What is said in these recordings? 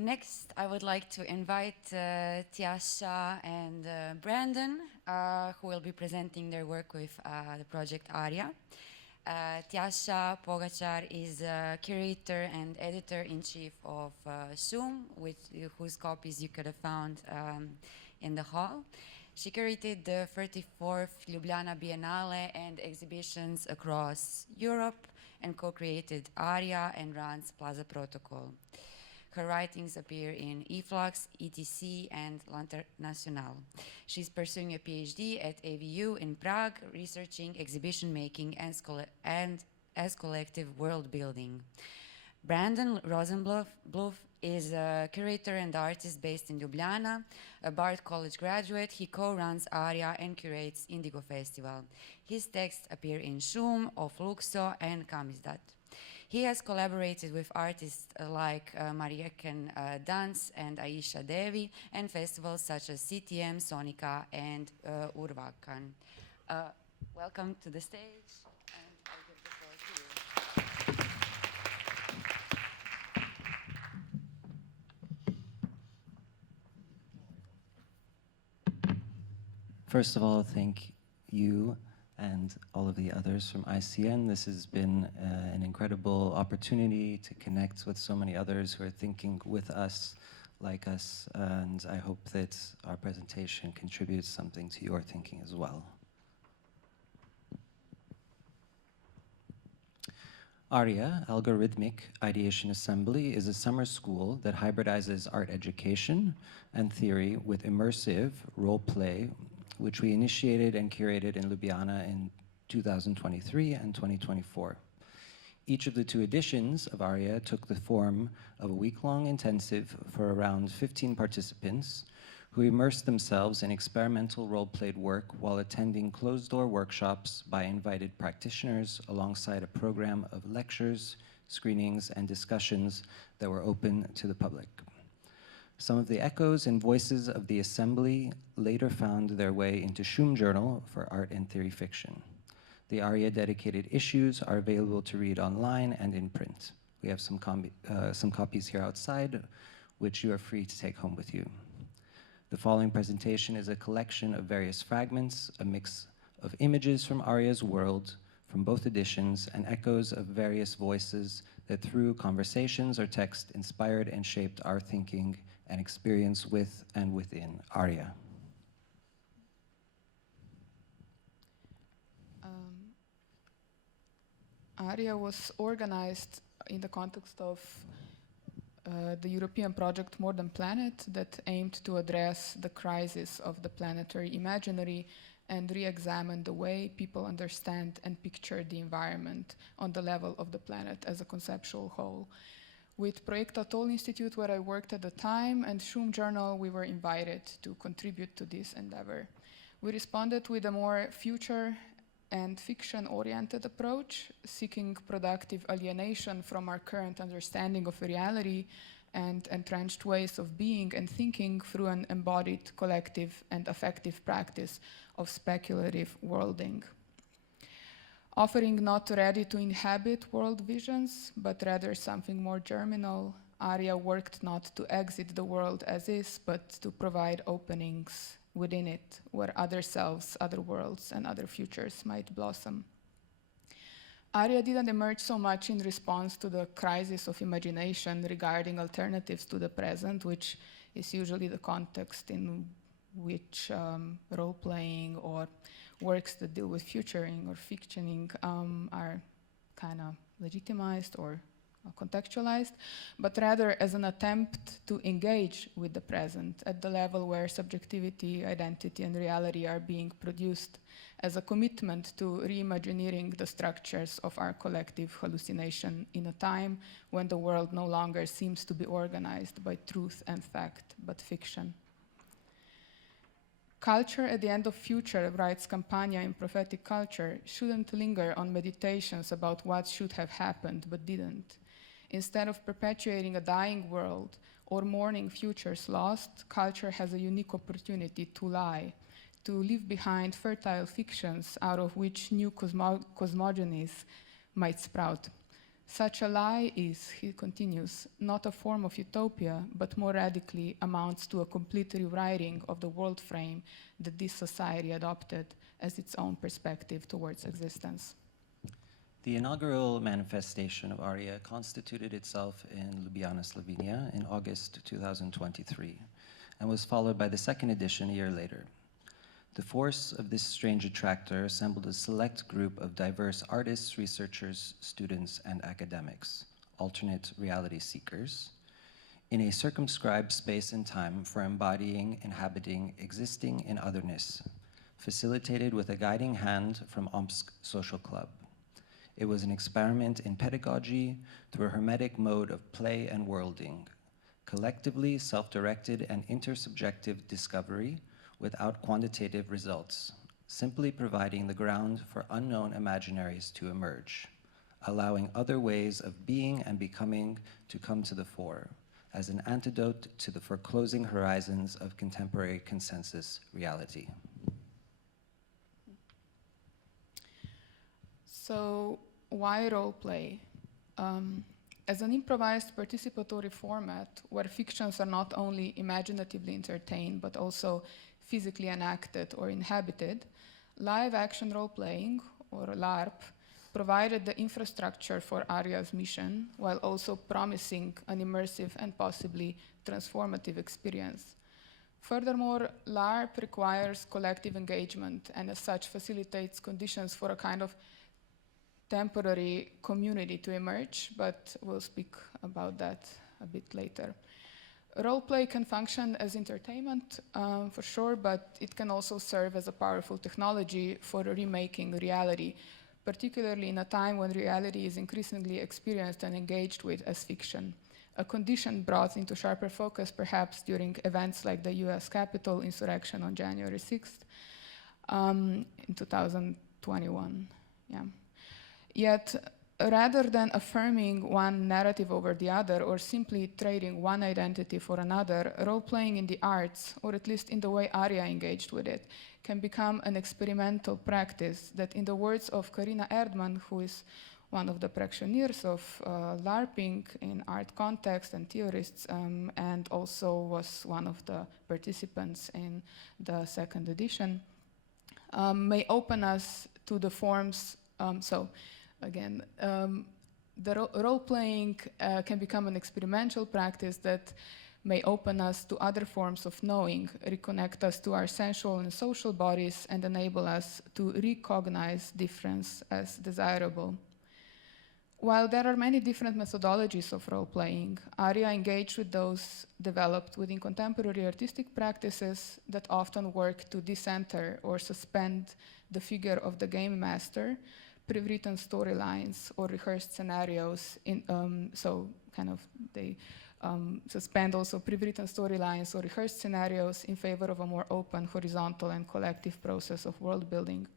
Next, I would like to invite Tjaša and Brandon, who will be presenting their work with the project ARIA. Tjaša Pogačar is a curator and editor-in-chief of SUM, whose copies you could have found in the hall. She curated the 34th Ljubljana Biennale and exhibitions across Europe and co-created ARIA and runs Plaza Protocol. Her writings appear in eFlux, ETC, and L'International. She's pursuing a PhD at AVU in Prague, researching exhibition making and as collective world building. Brandon Rosenbluth is a curator and artist based in Ljubljana, a Bard College graduate. He co-runs ARIA and curates Indigo Festival. His texts appear in Šum, Of Luxo, and Kamizdat. He has collaborated with artists like Marieken Dance and Aisha Devi, and festivals such as CTM, Sonica, and Urvakan. Welcome to the stage, and I'll give the floor to you. First of all, thank you and all of the others from ICN. This has been an incredible opportunity to connect with so many others who are thinking with us, like us, and I hope that our presentation contributes something to your thinking as well. ARIA, Algo-Rhythmic Ideation Assembly, is a summer school that hybridizes art education and theory with immersive role play, which we initiated and curated in Ljubljana in 2023 and 2024. Each of the two editions of ARIA took the form of a week-long intensive for around 15 participants who immersed themselves in experimental role-played work while attending closed-door workshops by invited practitioners alongside a program of lectures, screenings, and discussions that were open to the public. Some of the echoes and voices of the assembly later found their way into SUM Journal for art and theory fiction. The ARIA dedicated issues are available to read online and in print. We have some copies here outside, which you are free to take home with you. The following presentation is a collection of various fragments, a mix of images from ARIA's world, from both editions, and echoes of various voices that through conversations or text inspired and shaped our thinking and experience with and within ARIA. ARIA was organized in the context of the European project More Than Planet that aimed to address the crisis of the planetary imaginary and re-examine the way people understand and picture the environment on the level of the planet as a conceptual whole. With Projekt Atoll Institute, where I worked at the time, and SUM Journal, we were invited to contribute to this endeavor. We responded with a more future and fiction-oriented approach, seeking productive alienation from our current understanding of reality and entrenched ways of being and thinking through an embodied, collective, and affective practice of speculative worlding. Offering not ready to inhabit world visions, but rather something more germinal, ARIA worked not to exit the world as is, but to provide openings within it, where other selves, other worlds, and other futures might blossom. ARIA didn't emerge so much in response to the crisis of imagination regarding alternatives to the present, which is usually the context in which role-playing or works that deal with futuring or fictioning are kind of legitimized or contextualized, but rather as an attempt to engage with the present at the level where subjectivity, identity, and reality are being produced, as a commitment to reimagineering the structures of our collective hallucination in a time when the world no longer seems to be organized by truth and fact, but fiction. Culture at the end of future, writes Campagna in Prophetic Culture, shouldn't linger on meditations about what should have happened but didn't. Instead of perpetuating a dying world or mourning futures lost, culture has a unique opportunity to lie, to leave behind fertile fictions out of which new cosmogonies might sprout. Such a lie is, he continues, not a form of utopia, but more radically amounts to a complete rewriting of the world frame that this society adopted as its own perspective towards existence. The inaugural manifestation of ARIA constituted itself in Ljubljana, Slovenia in August 2023, and was followed by the second edition a year later. The force of this strange attractor assembled a select group of diverse artists, researchers, students, and academics, alternate reality seekers, in a circumscribed space and time for embodying, inhabiting, existing in otherness, facilitated with a guiding hand from OMSK Social Club. It was an experiment in pedagogy through a hermetic mode of play and worlding, collectively self-directed and intersubjective discovery without quantitative results, simply providing the ground for unknown imaginaries to emerge, allowing other ways of being and becoming to come to the fore, as an antidote to the foreclosing horizons of contemporary consensus reality. So, why role play? As an improvised participatory format where fictions are not only imaginatively entertained but also physically enacted or inhabited, live action role playing, or LARP, provided the infrastructure for ARIA's mission while also promising an immersive and possibly transformative experience. Furthermore, LARP requires collective engagement and as such facilitates conditions for a kind of temporary community to emerge, but we'll speak about that a bit later. Roleplay can function as entertainment, for sure, but it can also serve as a powerful technology for remaking reality, particularly in a time when reality is increasingly experienced and engaged with as fiction, a condition brought into sharper focus perhaps during events like the US Capitol insurrection on January 6th in 2021. Yeah. Yet, rather than affirming one narrative over the other or simply trading one identity for another, role-playing in the arts, or at least in the way ARIA engaged with it, can become an experimental practice that, in the words of Karina Erdmann, who is one of the practitioners of LARPing in art context and theorists, and also was one of the participants in the second edition, may open us to the forms. Again, the role-playing can become an experimental practice that may open us to other forms of knowing, reconnect us to our sensual and social bodies, and enable us to recognize difference as desirable. While there are many different methodologies of role-playing, ARIA engaged with those developed within contemporary artistic practices that often work to decenter or suspend the figure of the game master, pre-written storylines or rehearsed scenarios. They suspend also pre-written storylines or rehearsed scenarios in favor of a more open, horizontal, and collective process of world building.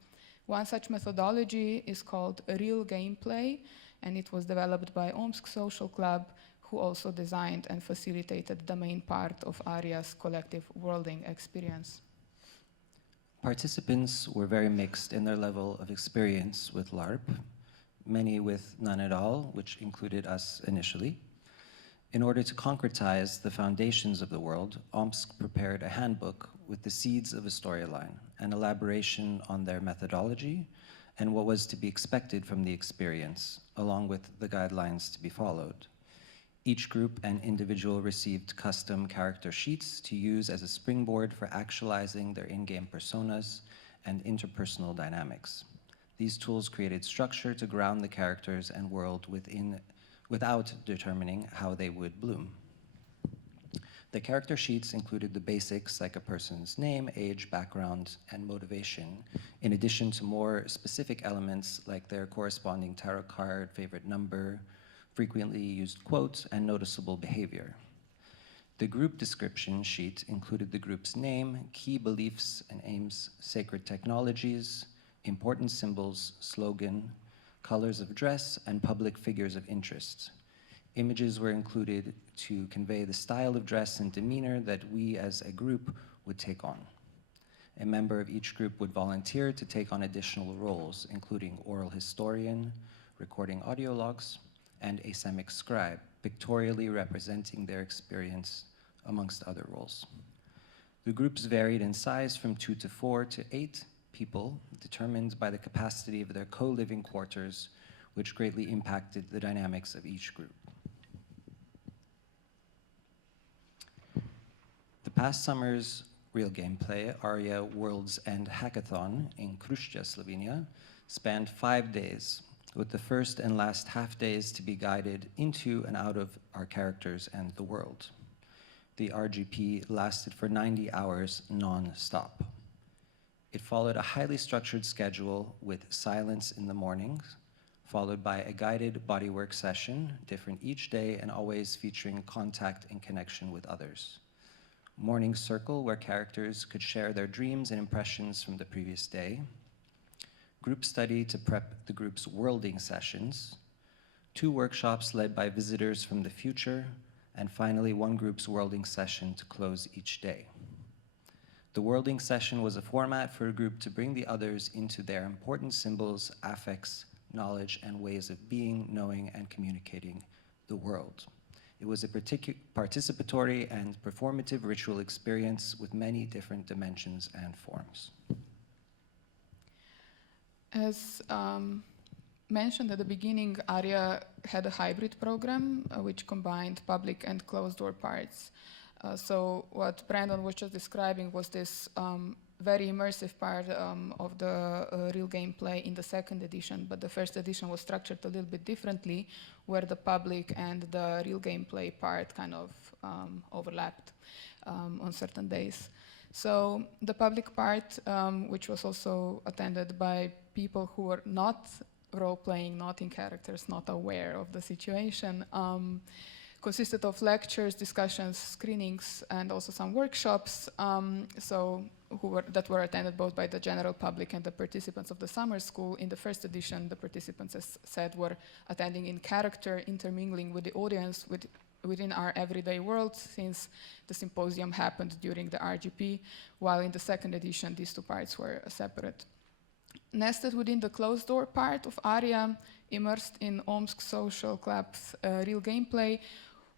One such methodology is called real gameplay, and it was developed by OMSK Social Club, who also designed and facilitated the main part of ARIA's collective worlding experience. Participants were very mixed in their level of experience with LARP, many with none at all, which included us initially. In order to concretize the foundations of the world, OMSK prepared a handbook with the seeds of a storyline, an elaboration on their methodology, and what was to be expected from the experience, along with the guidelines to be followed. Each group and individual received custom character sheets to use as a springboard for actualizing their in-game personas and interpersonal dynamics. These tools created structure to ground the characters and world without determining how they would bloom. The character sheets included the basics like a person's name, age, background, and motivation, in addition to more specific elements like their corresponding tarot card, favorite number, frequently used quotes, and noticeable behavior. The group description sheet included the group's name, key beliefs and aims, sacred technologies, important symbols, slogan, colors of dress, and public figures of interest. Images were included to convey the style of dress and demeanor that we as a group would take on. A member of each group would volunteer to take on additional roles, including oral historian, recording audio logs, and asemic scribe, pictorially representing their experience amongst other roles. The groups varied in size from 2 to 4 to 8 people, determined by the capacity of their co-living quarters, which greatly impacted the dynamics of each group. The past summer's real gameplay, ARIA World's End Hackathon in Krušća, Slovenia, spanned 5 days, with the first and last half days to be guided into and out of our characters and the world. The RGP lasted for 90 hours non-stop. It followed a highly structured schedule with silence in the mornings, followed by a guided bodywork session, different each day and always featuring contact and connection with others. Morning circle, where characters could share their dreams and impressions from the previous day. Group study to prep the group's worlding sessions. 2 workshops led by visitors from the future, and finally 1 group's worlding session to close each day. The worlding session was a format for a group to bring the others into their important symbols, affects, knowledge, and ways of being, knowing, and communicating the world. It was a participatory and performative ritual experience with many different dimensions and forms. As mentioned at the beginning, ARIA had a hybrid program which combined public and closed-door parts. So what Brandon was just describing was this very immersive part of the real gameplay in the second edition, but the first edition was structured a little bit differently, where the public and the real gameplay part kind of overlapped on certain days. So the public part, which was also attended by people who were not role-playing, not in characters, not aware of the situation, consisted of lectures, discussions, screenings, and also some workshops that were attended both by the general public and the participants of the summer school. In the first edition, the participants, as said, were attending in character, intermingling with the audience within our everyday world, since the symposium happened during the RGP, while in the second edition, these 2 parts were separate. Nested within the closed-door part of ARIA, immersed in OMSK Social Club's real gameplay,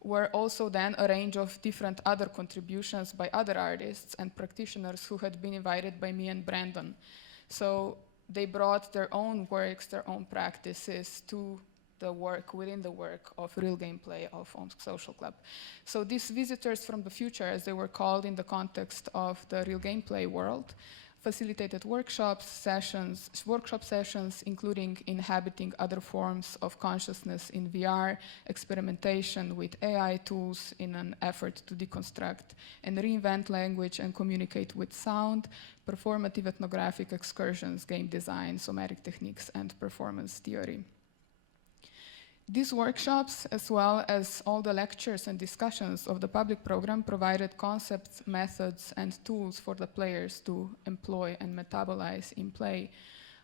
were also then a range of different other contributions by other artists and practitioners who had been invited by me and Brandon. So they brought their own works, their own practices to the work, within the work of real gameplay of OMSK Social Club. So these visitors from the future, as they were called in the context of the real gameplay world, facilitated workshop sessions, including inhabiting other forms of consciousness in VR, experimentation with AI tools in an effort to deconstruct and reinvent language and communicate with sound, performative ethnographic excursions, game design, somatic techniques, and performance theory. These workshops, as well as all the lectures and discussions of the public program, provided concepts, methods, and tools for the players to employ and metabolize in play.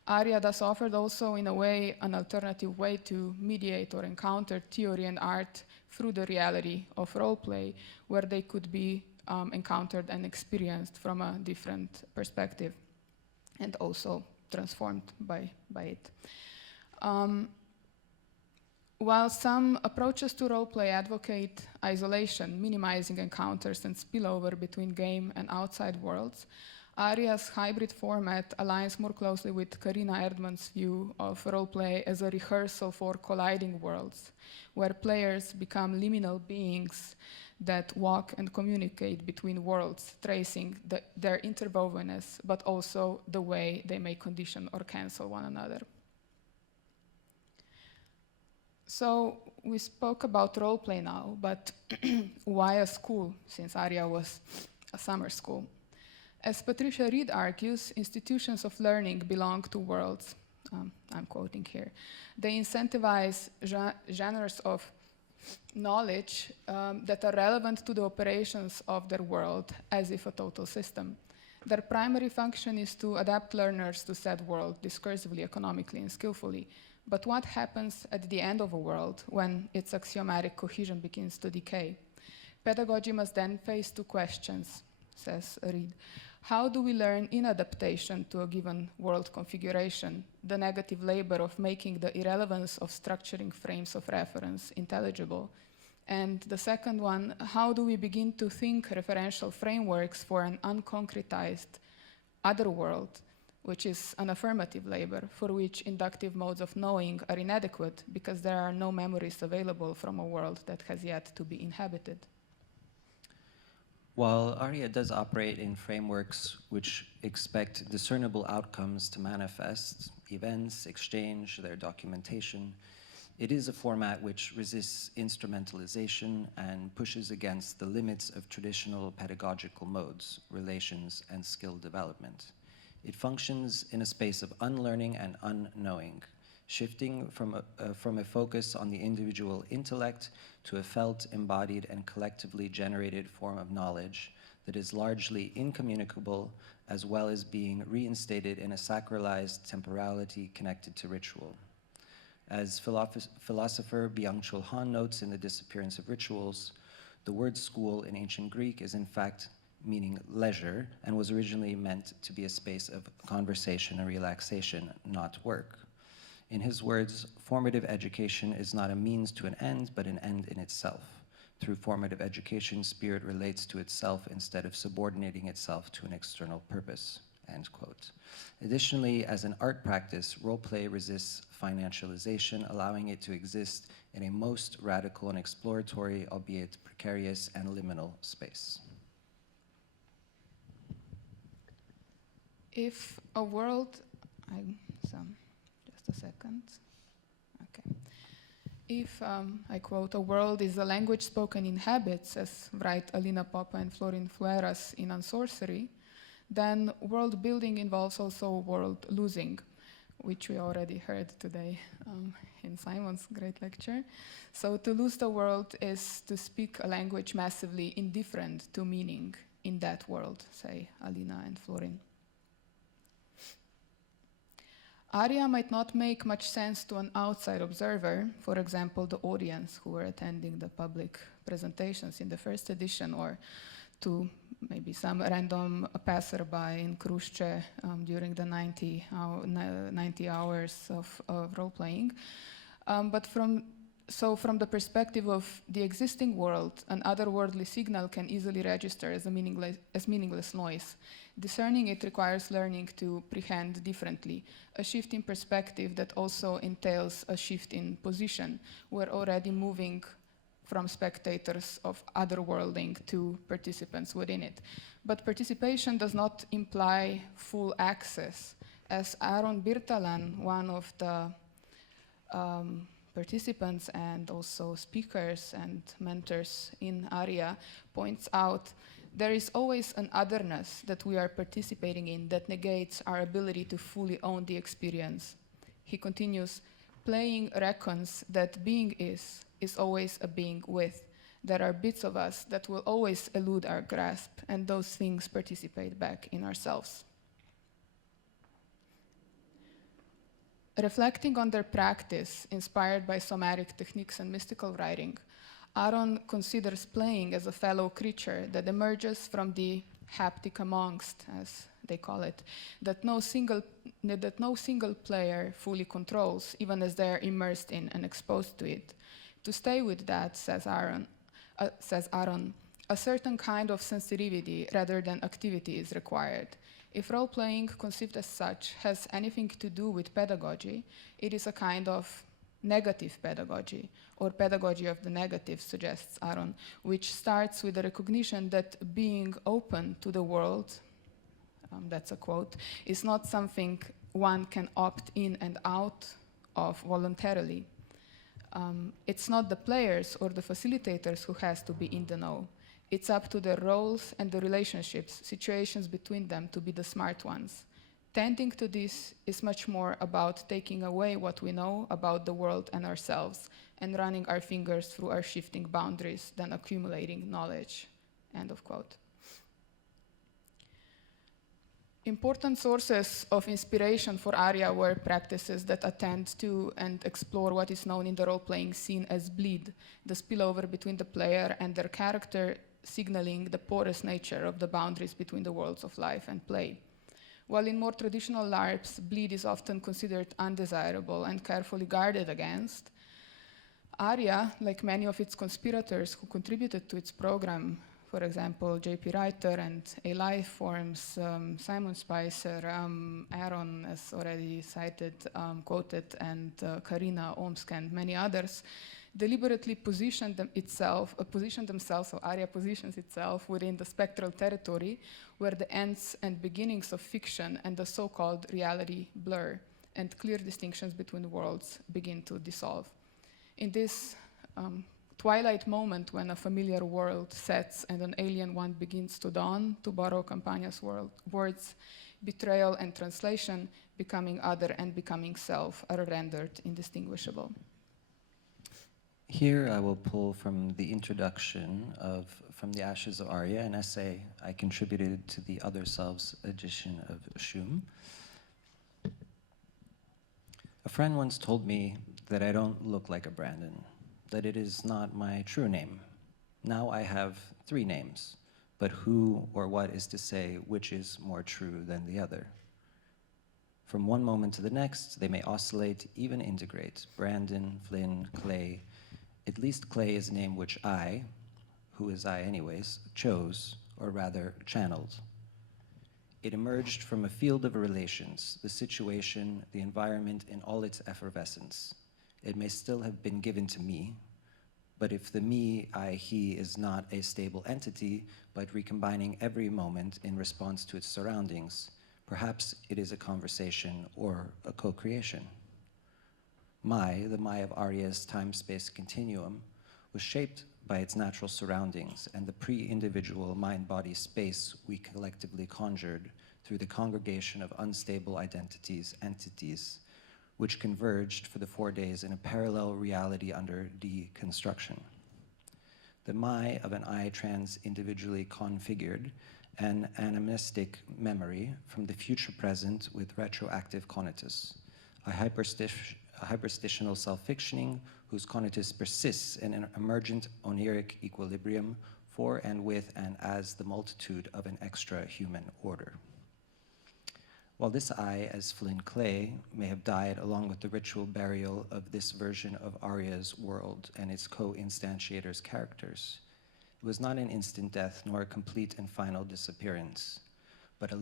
ARIA thus offered also, in a way, an alternative way to mediate or encounter theory and art through the reality of roleplay, where they could be encountered and experienced from a different perspective, and also transformed by it. While some approaches to roleplay advocate isolation, minimizing encounters and spillover between game and outside worlds, ARIA's hybrid format aligns more closely with Karina Erdmann's view of roleplay as a rehearsal for colliding worlds, where players become liminal beings that walk and communicate between worlds, tracing their interwovenness, but also the way they may condition or cancel one another. So we spoke about roleplay now, but why a school, since ARIA was a summer school? As Patricia Reed argues, institutions of learning belong to worlds. I'm quoting here. They incentivize genres of knowledge that are relevant to the operations of their world, as if a total system. Their primary function is to adapt learners to said world discursively, economically, and skillfully. But what happens at the end of a world when its axiomatic cohesion begins to decay? Pedagogy must then face 2 questions, says Reed. How do we learn in adaptation to a given world configuration, the negative labor of making the irrelevance of structuring frames of reference intelligible? And the second one, how do we begin to think referential frameworks for an unconcretized other world, which is an affirmative labor for which inductive modes of knowing are inadequate because there are no memories available from a world that has yet to be inhabited? While ARIA does operate in frameworks which expect discernible outcomes to manifest, events, exchange, their documentation, it is a format which resists instrumentalization and pushes against the limits of traditional pedagogical modes, relations, and skill development. It functions in a space of unlearning and unknowing, shifting from a focus on the individual intellect to a felt, embodied, and collectively generated form of knowledge that is largely incommunicable, as well as being reinstated in a sacralized temporality connected to ritual. As philosopher Byung-Chul Han notes in The Disappearance of Rituals, the word school in ancient Greek is in fact meaning leisure and was originally meant to be a space of conversation and relaxation, not work. In his words, formative education is not a means to an end, but an end in itself. Through formative education, spirit relates to itself instead of subordinating itself to an external purpose, end quote. Additionally, as an art practice, role-play resists financialization, allowing it to exist in a most radical and exploratory, albeit precarious and liminal space. If a world, just a second. Okay. If, I quote, a world is a language spoken in habits, as write Alina Popa and Florin Flueras in Unsorcery, then world building involves also world losing, which we already heard today in Simon's great lecture. So to lose the world is to speak a language massively indifferent to meaning in that world, say Alina and Florin. ARIA might not make much sense to an outside observer, for example, the audience who were attending the public presentations in the first edition, or to maybe some random passerby in Krušče during the 90 hours of role-playing. But from the perspective of the existing world, an otherworldly signal can easily register as meaningless noise. Discerning it requires learning to prehend differently, a shift in perspective that also entails a shift in position. We're already moving from spectators of otherworlding to participants within it. But participation does not imply full access. As Aaron Birtalan, one of the participants and also speakers and mentors in ARIA, points out, there is always an otherness that we are participating in that negates our ability to fully own the experience. He continues, playing reckons that being is always a being with. There are bits of us that will always elude our grasp, and those things participate back in ourselves. Reflecting on their practice, inspired by somatic techniques and mystical writing, Aaron considers playing as a fellow creature that emerges from the haptic amongst, as they call it, that no single player fully controls, even as they're immersed in and exposed to it. To stay with that, says Aaron, a certain kind of sensitivity rather than activity is required. If role-playing, conceived as such, has anything to do with pedagogy, it is a kind of negative pedagogy, or pedagogy of the negative, suggests Aaron, which starts with the recognition that being open to the world, that's a quote, is not something one can opt in and out of voluntarily. It's not the players or the facilitators who has to be in the know. It's up to the roles and the relationships, situations between them to be the smart ones. Tending to this is much more about taking away what we know about the world and ourselves and running our fingers through our shifting boundaries than accumulating knowledge. End of quote. Important sources of inspiration for ARIA were practices that attend to and explore what is known in the role-playing scene as bleed, the spillover between the player and their character signaling the porous nature of the boundaries between the worlds of life and play. While in more traditional LARPs, bleed is often considered undesirable and carefully guarded against, ARIA, like many of its conspirators who contributed to its program, for example, J.P. Reiter and A Life Forms, Simon Spicer, Aaron, as already cited, quoted, and Karina, OMSK, and many others, deliberately positioned themselves, so ARIA positions itself within the spectral territory where the ends and beginnings of fiction and the so-called reality blur, and clear distinctions between worlds begin to dissolve. In this twilight moment when a familiar world sets and an alien one begins to dawn, to borrow Campagna's words, betrayal and translation, becoming other and becoming self, are rendered indistinguishable. Here I will pull from the introduction of From the Ashes of ARIA, an essay I contributed to the Other Selves edition of Schum. A friend once told me that I don't look like a Brandon, that it is not my true name. Now I have 3 names, but who or what is to say which is more true than the other? From one moment to the next, they may oscillate, even integrate. Brandon, Flynn, Clay. At least Clay is a name which I, who is I anyways, chose, or rather channeled. It emerged from a field of relations, the situation, the environment in all its effervescence. It may still have been given to me, but if the me, I, he is not a stable entity, but recombining every moment in response to its surroundings, perhaps it is a conversation or a co-creation. The my of ARIA's time-space continuum, was shaped by its natural surroundings and the pre-individual mind-body space we collectively conjured through the congregation of unstable entities, which converged for the 4 days in a parallel reality under deconstruction. The my of an I trans individually configured an animistic memory from the future present with retroactive conatus, a hyperstitional self-fictioning whose conatus persists in an emergent oniric equilibrium for and with and as the multitude of an extra-human order. While this I, as Flynn Clay, may have died along with the ritual burial of this version of ARIA's world and its co-instantiators' characters, it was not an instant death nor a complete and final disappearance, but a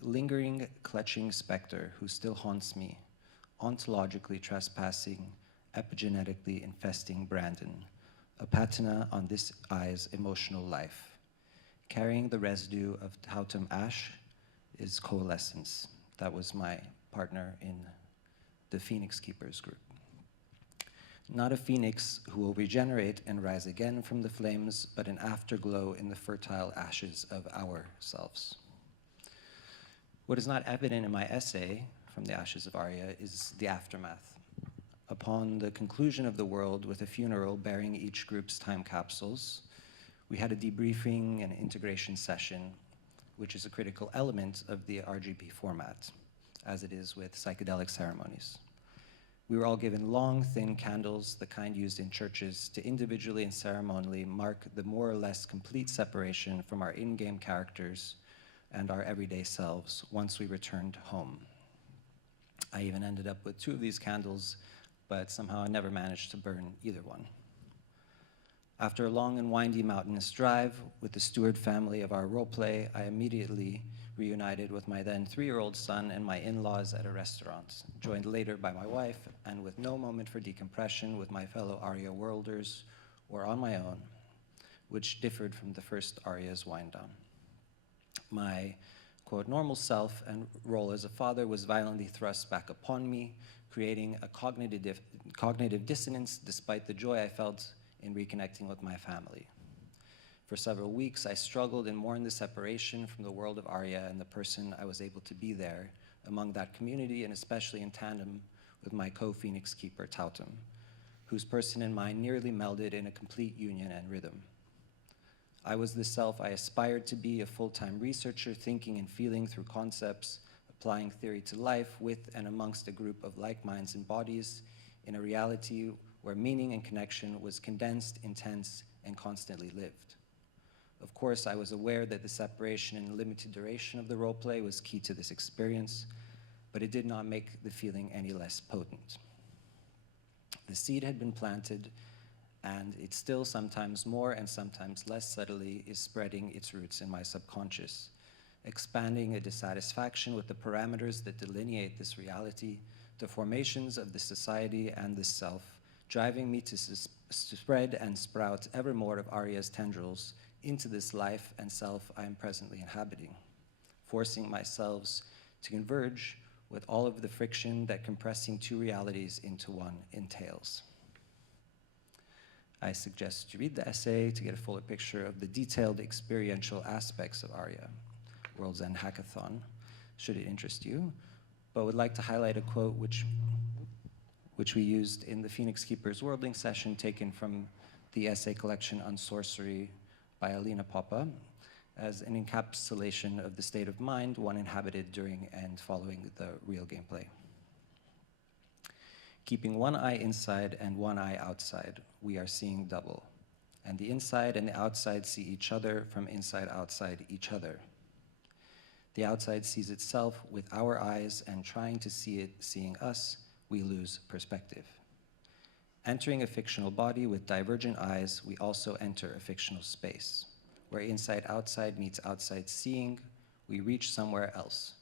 lingering, clutching specter who still haunts me, ontologically trespassing, epigenetically infesting Brandon, a patina on this I's emotional life. Carrying the residue of Tautum ash is coalescence. That was my partner in the Phoenix Keepers group. Not a phoenix who will regenerate and rise again from the flames, but an afterglow in the fertile ashes of our selves. What is not evident in my essay, From the Ashes of ARIA, is the aftermath. Upon the conclusion of the world with a funeral bearing each group's time capsules, we had a debriefing and integration session, which is a critical element of the RGB format, as it is with psychedelic ceremonies. We were all given long, thin candles, the kind used in churches, to individually and ceremonially mark the more or less complete separation from our in-game characters and our everyday selves once we returned home. I even ended up with 2 of these candles, but somehow I never managed to burn either one. After a long and windy mountainous drive with the Stewart family of our roleplay, I immediately reunited with my then 3-year-old son and my in-laws at a restaurant, joined later by my wife, and with no moment for decompression with my fellow ARIA worlders or on my own, which differed from the first ARIA's wind down. My, quote, normal self and role as a father was violently thrust back upon me, creating a cognitive dissonance despite the joy I felt in reconnecting with my family. For several weeks, I struggled and mourned the separation from the world of ARIA and the person I was able to be there among that community, and especially in tandem with my co-Phoenix keeper, Tautum, whose person and mind nearly melded in a complete union and rhythm. I was the self I aspired to be, a full-time researcher, thinking and feeling through concepts, applying theory to life with and amongst a group of like minds and bodies in a reality where meaning and connection was condensed, intense, and constantly lived. Of course, I was aware that the separation and limited duration of the role play was key to this experience, but it did not make the feeling any less potent. The seed had been planted, and it still sometimes more and sometimes less subtly is spreading its roots in my subconscious, expanding a dissatisfaction with the parameters that delineate this reality, the formations of the society and the self, driving me to spread and sprout ever more of ARIA's tendrils into this life and self I am presently inhabiting, forcing my selves to converge with all of the friction that compressing two realities into one entails. I suggest you read the essay to get a fuller picture of the detailed experiential aspects of ARIA, World's End Hackathon, should it interest you, but would like to highlight a quote which we used in the Phoenix Keepers Worldling session taken from the essay collection on sorcery by Alina Poppa as an encapsulation of the state of mind one inhabited during and following the real gameplay. Keeping one eye inside and one eye outside, we are seeing double. And the inside and the outside see each other from inside outside each other. The outside sees itself with our eyes, and trying to see it seeing us, we lose perspective. Entering a fictional body with divergent eyes, we also enter a fictional space, where inside-outside meets outside seeing, we reach somewhere else.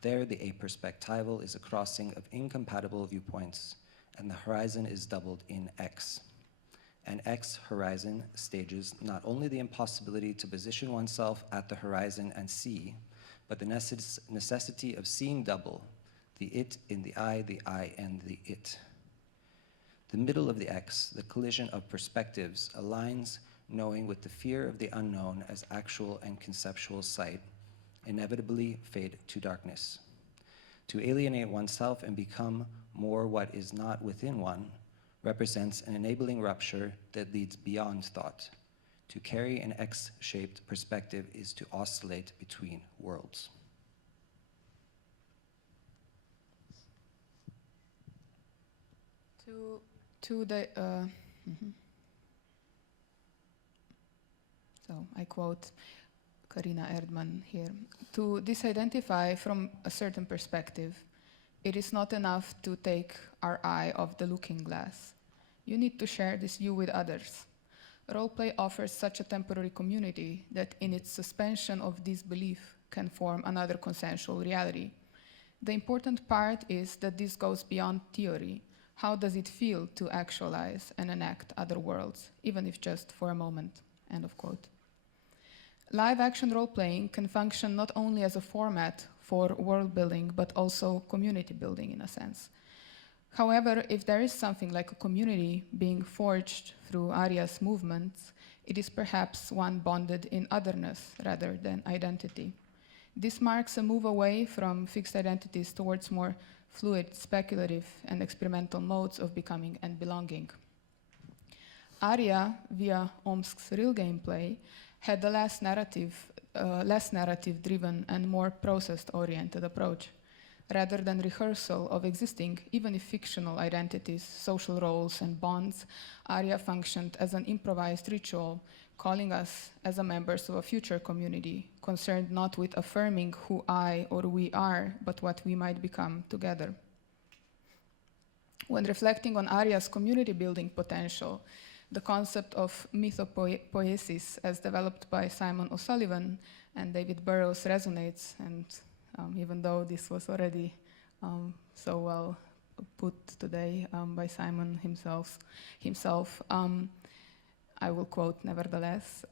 There, the aperspectival is a crossing of incompatible viewpoints, and the horizon is doubled in X. An X horizon stages not only the impossibility to position oneself at the horizon and see, but the necessity of seeing double, the it in the I and the it. The middle of the X, the collision of perspectives, aligns knowing with the fear of the unknown as actual and conceptual sight, inevitably fade to darkness. To alienate oneself and become more what is not within one represents an enabling rupture that leads beyond thought. To carry an X-shaped perspective is to oscillate between worlds. So I quote Karina Erdmann here. To disidentify from a certain perspective, it is not enough to take our eye off the looking glass. You need to share this view with others. Roleplay offers such a temporary community that in its suspension of disbelief can form another consensual reality. The important part is that this goes beyond theory. How does it feel to actualize and enact other worlds, even if just for a moment? End of quote. Live action role-playing can function not only as a format for world building, but also community building in a sense. However, if there is something like a community being forged through ARIA's movements, it is perhaps one bonded in otherness rather than identity. This marks a move away from fixed identities towards more fluid, speculative, and experimental modes of becoming and belonging. ARIA, via OMSK's real gameplay, had a less narrative-driven and more process-oriented approach. Rather than rehearsal of existing, even if fictional identities, social roles, and bonds, ARIA functioned as an improvised ritual, calling us as members of a future community, concerned not with affirming who I or we are, but what we might become together. When reflecting on ARIA's community-building potential, the concept of mythopoiesis, as developed by Simon O'Sullivan and David Burrows, resonates, and even though this was already so well put today by Simon himself, I will quote nevertheless.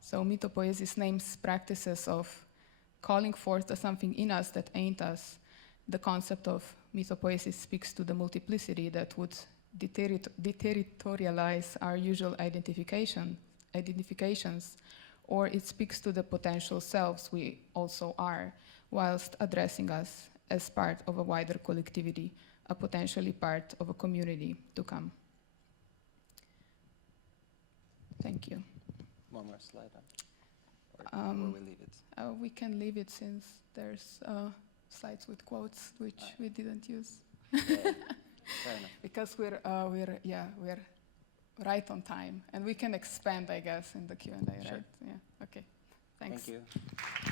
So mythopoiesis names practices of calling forth the something in us that ain't us. The concept of mythopoiesis speaks to the multiplicity that would deterritorialize our usual identifications, or it speaks to the potential selves we also are, whilst addressing us as part of a wider collectivity, a potentially part of a community to come. Thank you. One more slide up. Or we leave it? We can leave it since there's slides with quotes, which we didn't use. Fair enough. Because right on time. And we can expand, I guess, in the Q&A, Sure. right? Yeah, okay. Thanks. Thank you.